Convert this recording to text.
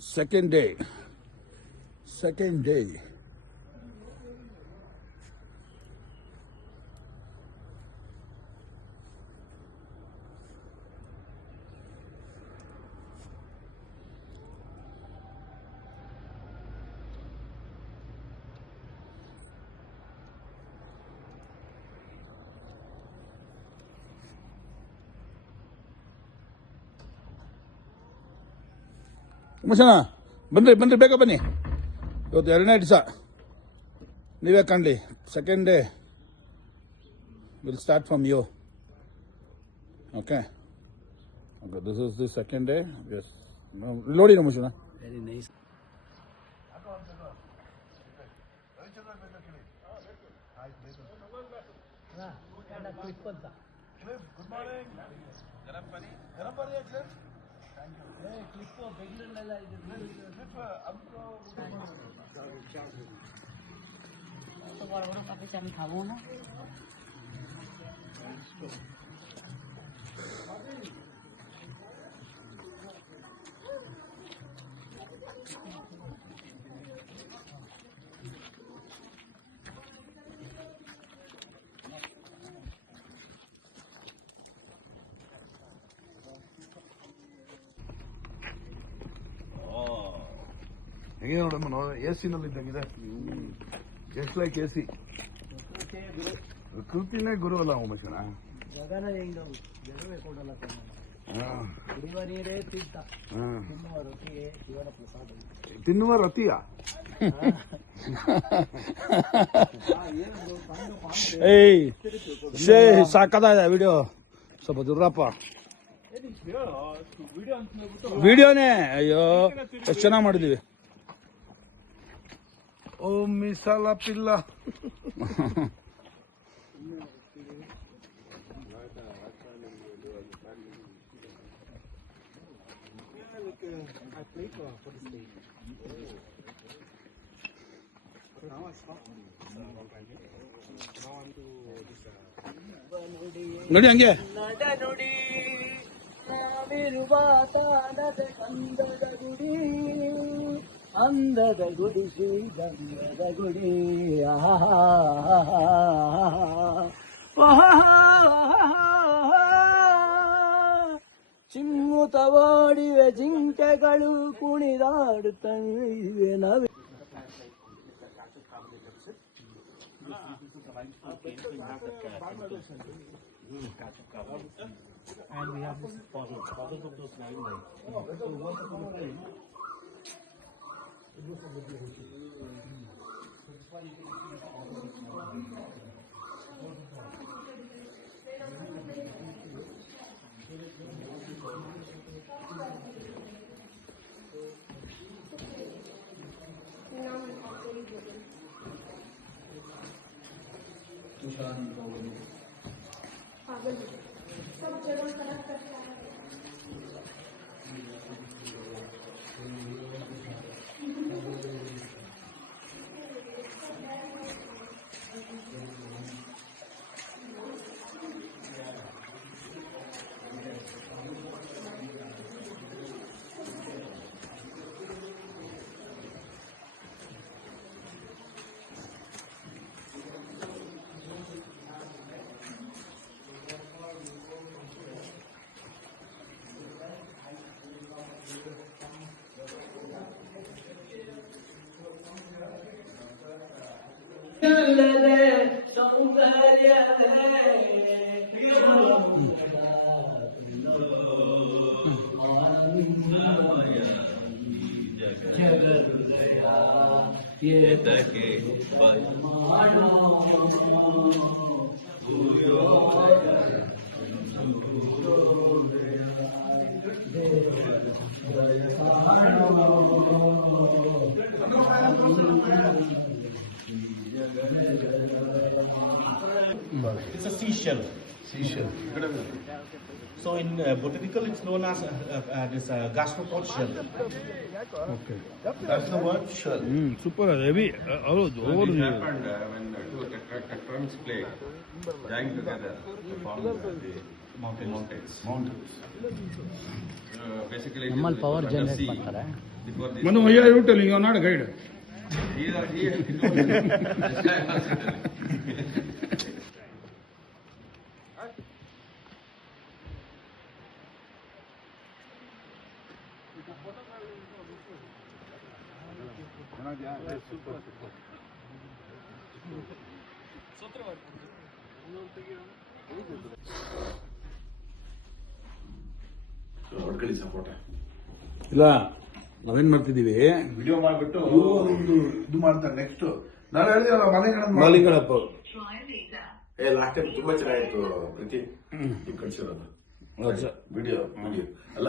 Second day. Second day. ಉಮೇಶಣ್ಣ ಬನ್ರಿ ಬೇಗ ಬನ್ನಿ. ಇವತ್ತು 2ನೇ ದಿವಸ, ನೀವೇ ಕಾಣಲಿ. Second day will start from you. Okay, this is the second day. Yes, ನೋಡಿ ಉಮೇಶಣ್ಣ. Very nice. Good morning. Clip ಬೆಂಗಳೂರಿನೆಲ್ಲ বড় বড় কাপে আমি খাবো না। ಹೆಂಗೆ ನೋಡಮ್ಮ, AC ನಲ್ಲಿ ಇದ್ದಂಗಿದೆ. Just like AC. ಕೃತಿನೇ ಗುರು ಅಲ್ಲ ಉಮೇಶಣ್ಣ. ಜಗನ ಹೆಂಗ ಜಗವೇ ಕೊಡಲ್ಲ, ಕುಡಿಯುವ ನೀರೇ ತೀರ್ಥ, ತಿನ್ನುವ ರೊಟ್ಟಿಗೆ ಶಿವನ ಪ್ರಸಾದ. ತಿನ್ನುವ ರೊಟ್ಟಿಯ ಸಾಕದ ವಿಡಿಯೋ ಸ್ವಲ್ಪ ದುರ್ರಪ್ಪ. ವಿಡಿಯೋನೇ ಅಯ್ಯೋ ಎಷ್ಟು ಚೆನ್ನಾಗಿ ಮಾಡಿದೀವಿ. ಓ ಮಿಸಾಲ ಪಿಲ್ಲ. ನೋಡಿ ಹಂಗೆ ನಡನುಡಿ ನಾವಿರುವ ತಾಣದ ಕಂದದ ಗುಡಿ, ಅಂದದ ಗುಡಿ ಶ್ರೀಗಂಧದ ಗುಡಿ. ಚಿಮ್ಮುತ ಓಡಿವೆ ಜಿಂಕೆಗಳು, ಕುಣಿದಾಡುತ್ತವೆ ನವೆ. And we have this puzzles of those 9 lines. So once upon a time, it was a little bit. So that's why you can see all of this. सब जगह कनेक्ट करता है। It's a seashell. Seashell. So in botanical, it's known as this gastropod shell. Okay. That's the word shell. Super heavy. This happened when two tectonic plates joined together to form the Mountains. Basically, ನಮ್ಮಲ್ಲಿ power generate ಮಾಡ್ತಾರೆ. before this. Manu, why are you telling? You are not a guide. ಹೊಡ್ಕೊಳ್ಳಿ support ಇಲ್ಲ ನಾವೇನ್ ಮಾಡ್ತಿದೀವಿ video ಮಾಡ್ಬಿಟ್ಟು ಒಂದು ಇದು ಮಾಡ್ತಾರೆ ನೆಕ್ಸ್ಟ್ ನಾನು ಹೇಳಿದ ಮನೆ ಮಾಲಿಕಳಪ್ಪ ಲಾಸ್ಟ್ ಟೈಮ್ ತುಂಬಾ ಚೆನ್ನಾಗಿತ್ತು ಪ್ರೀತಿ ನೀವು ಕಳ್ಸಿರೋದು ವಿಡಿಯೋ ಅಲ್ಲ